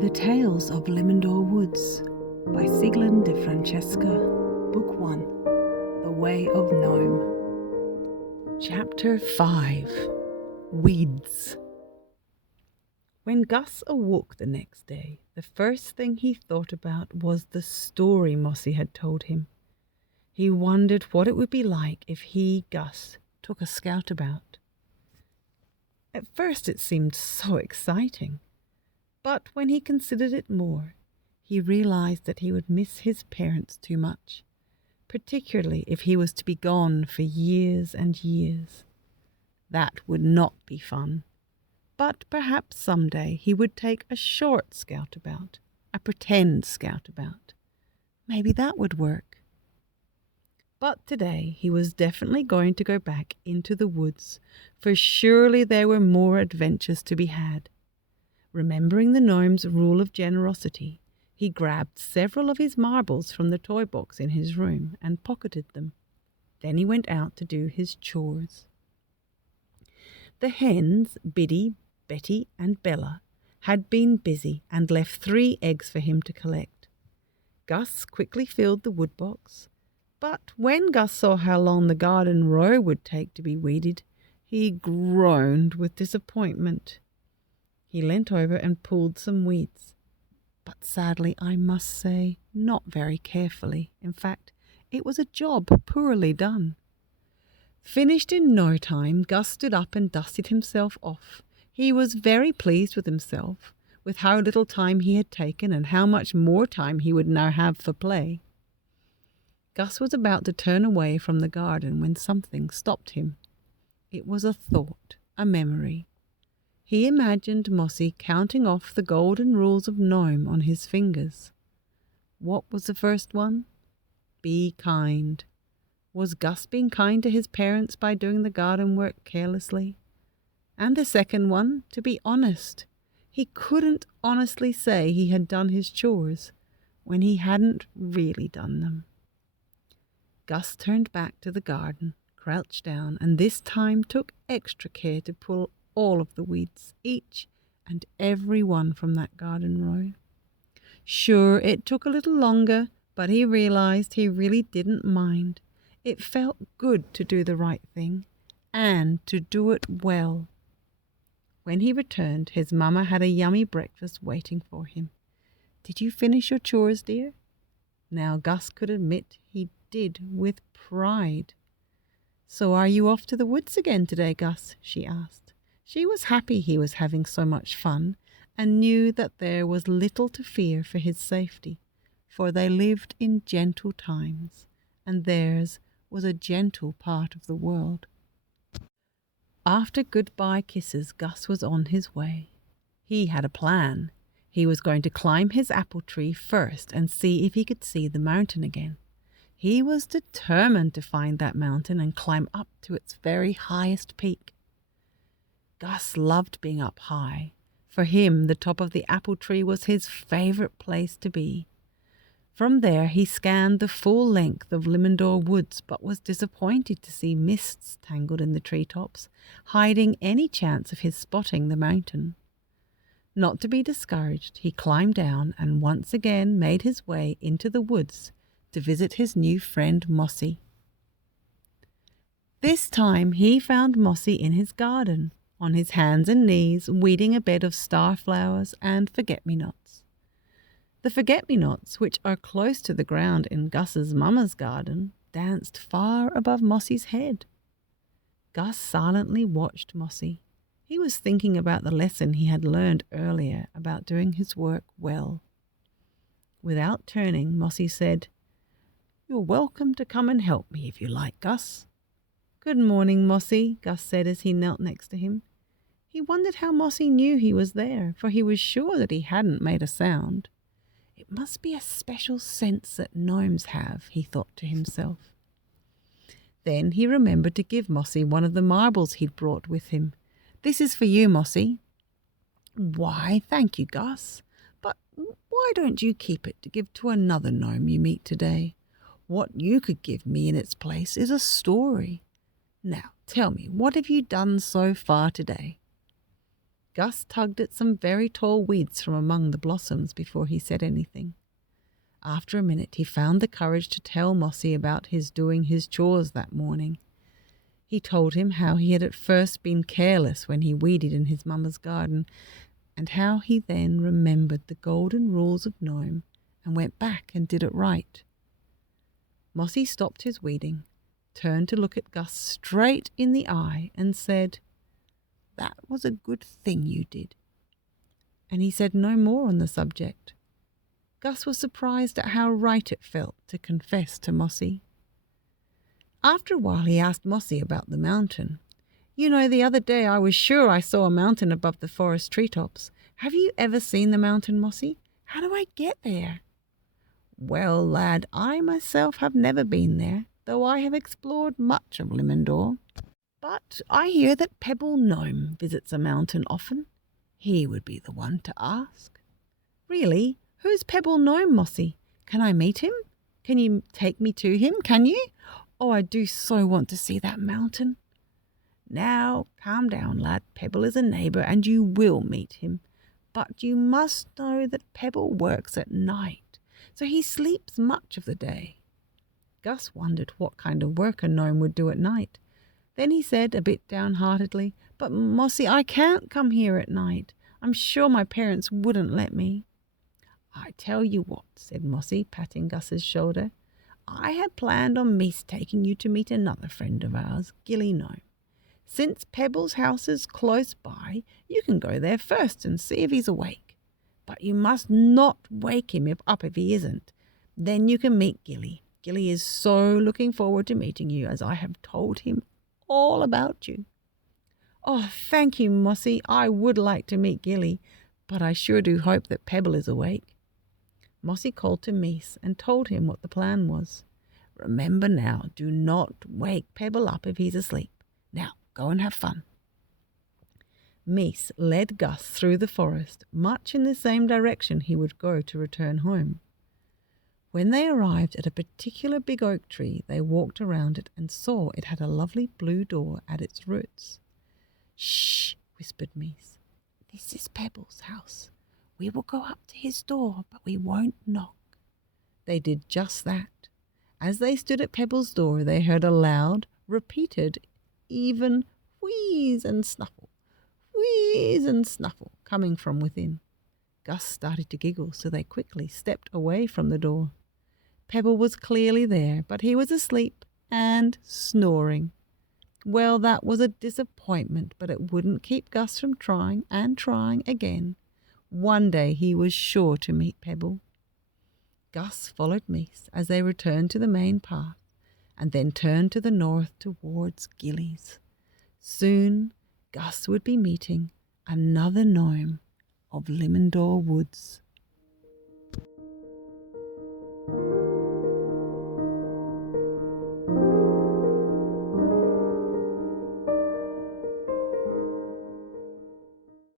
The Tales of Limindoor Woods by Sieglinde Francesca, Book 1, The Way of Gnome. Chapter 5, Weeds. When Gus awoke the next day, the first thing he thought about was the story Mossy had told him. He wondered what it would be like if he, Gus, took a scout about. At first it seemed so exciting. But when he considered it more, he realized that he would miss his parents too much, particularly if he was to be gone for years and years. That would not be fun. But perhaps someday he would take a short scout about, a pretend scout about. Maybe that would work. But today he was definitely going to go back into the woods, for surely there were more adventures to be had. Remembering the gnome's rule of generosity, he grabbed several of his marbles from the toy box in his room and pocketed them. Then he went out to do his chores. The hens, Biddy, Betty, and Bella, had been busy and left 3 eggs for him to collect. Gus quickly filled the wood box, but when Gus saw how long the garden row would take to be weeded, he groaned with disappointment. He leant over and pulled some weeds, but sadly, I must say, not very carefully. In fact, it was a job poorly done. Finished in no time, Gus stood up and dusted himself off. He was very pleased with himself, with how little time he had taken and how much more time he would now have for play. Gus was about to turn away from the garden when something stopped him. It was a thought, a memory. He imagined Mossy counting off the golden rules of Gnome on his fingers. What was the first one? Be kind. Was Gus being kind to his parents by doing the garden work carelessly? And the second one, to be honest. He couldn't honestly say he had done his chores when he hadn't really done them. Gus turned back to the garden, crouched down, and this time took extra care to pull all of the weeds, each and every one from that garden row. Sure, it took a little longer, but he realized he really didn't mind. It felt good to do the right thing, and to do it well. When he returned, his mama had a yummy breakfast waiting for him. "Did you finish your chores, dear?" Now Gus could admit he did with pride. "So are you off to the woods again today, Gus?" she asked. She was happy he was having so much fun and knew that there was little to fear for his safety, for they lived in gentle times, and theirs was a gentle part of the world. After goodbye kisses, Gus was on his way. He had a plan. He was going to climb his apple tree first and see if he could see the mountain again. He was determined to find that mountain and climb up to its very highest peak. Gus loved being up high. For him, the top of the apple tree was his favorite place to be. From there, he scanned the full length of Limindoor Woods, but was disappointed to see mists tangled in the treetops, hiding any chance of his spotting the mountain. Not to be discouraged, he climbed down and once again made his way into the woods to visit his new friend Mossy. This time, he found Mossy in his garden, on his hands and knees, weeding a bed of starflowers and forget-me-nots. The forget-me-nots, which are close to the ground in Gus's mama's garden, danced far above Mossy's head. Gus silently watched Mossy. He was thinking about the lesson he had learned earlier about doing his work well. Without turning, Mossy said, "You're welcome to come and help me if you like, Gus." "Good morning, Mossy," Gus said as he knelt next to him. He wondered how Mossy knew he was there, for he was sure that he hadn't made a sound. It must be a special sense that gnomes have, he thought to himself. Then he remembered to give Mossy one of the marbles he'd brought with him. "This is for you, Mossy." "Why, thank you, Gus. But why don't you keep it to give to another gnome you meet today? What you could give me in its place is a story. Now, tell me, what have you done so far today?" Gus tugged at some very tall weeds from among the blossoms before he said anything. After a minute he found the courage to tell Mossy about his doing his chores that morning. He told him how he had at first been careless when he weeded in his mamma's garden, and how he then remembered the golden rules of Gnome and went back and did it right. Mossy stopped his weeding, turned to look at Gus straight in the eye and said, "That was a good thing you did." And he said no more on the subject. Gus was surprised at how right it felt to confess to Mossy. After a while he asked Mossy about the mountain. "You know, the other day I was sure I saw a mountain above the forest treetops. Have you ever seen the mountain, Mossy? How do I get there?" "Well, lad, I myself have never been there, though I have explored much of Limindoor. But I hear that Pebble Gnome visits a mountain often. He would be the one to ask." "Really? Who's Pebble Gnome, Mossy? Can I meet him? Can you take me to him, can you? Oh, I do so want to see that mountain." "Now, calm down, lad. Pebble is a neighbour and you will meet him. But you must know that Pebble works at night, so he sleeps much of the day." Gus wondered what kind of work a gnome would do at night. Then he said, a bit downheartedly, "But Mossy, I can't come here at night. I'm sure my parents wouldn't let me." "I tell you what," said Mossy, patting Gus's shoulder. "I had planned on Meese taking you to meet another friend of ours, Gilly Gnome. Since Pebble's house is close by, you can go there first and see if he's awake. But you must not wake him up if he isn't. Then you can meet Gilly. Gilly is so looking forward to meeting you, as I have told him all about you." "Oh, thank you, Mossy. I would like to meet Gilly, but I sure do hope that Pebble is awake." Mossy called to Meese and told him what the plan was. "Remember now, do not wake Pebble up if he's asleep. Now, go and have fun." Meese led Gus through the forest, much in the same direction he would go to return home. When they arrived at a particular big oak tree, they walked around it and saw it had a lovely blue door at its roots. "Shh," whispered Meese. "This is Pebble's house. We will go up to his door, but we won't knock." They did just that. As they stood at Pebble's door, they heard a loud, repeated, even wheeze and snuffle coming from within. Gus started to giggle, so they quickly stepped away from the door. Pebble was clearly there, but he was asleep and snoring. Well, that was a disappointment, but it wouldn't keep Gus from trying and trying again. One day he was sure to meet Pebble. Gus followed Meese as they returned to the main path, and then turned to the north towards Gilly's. Soon Gus would be meeting another gnome of Limindoor Woods.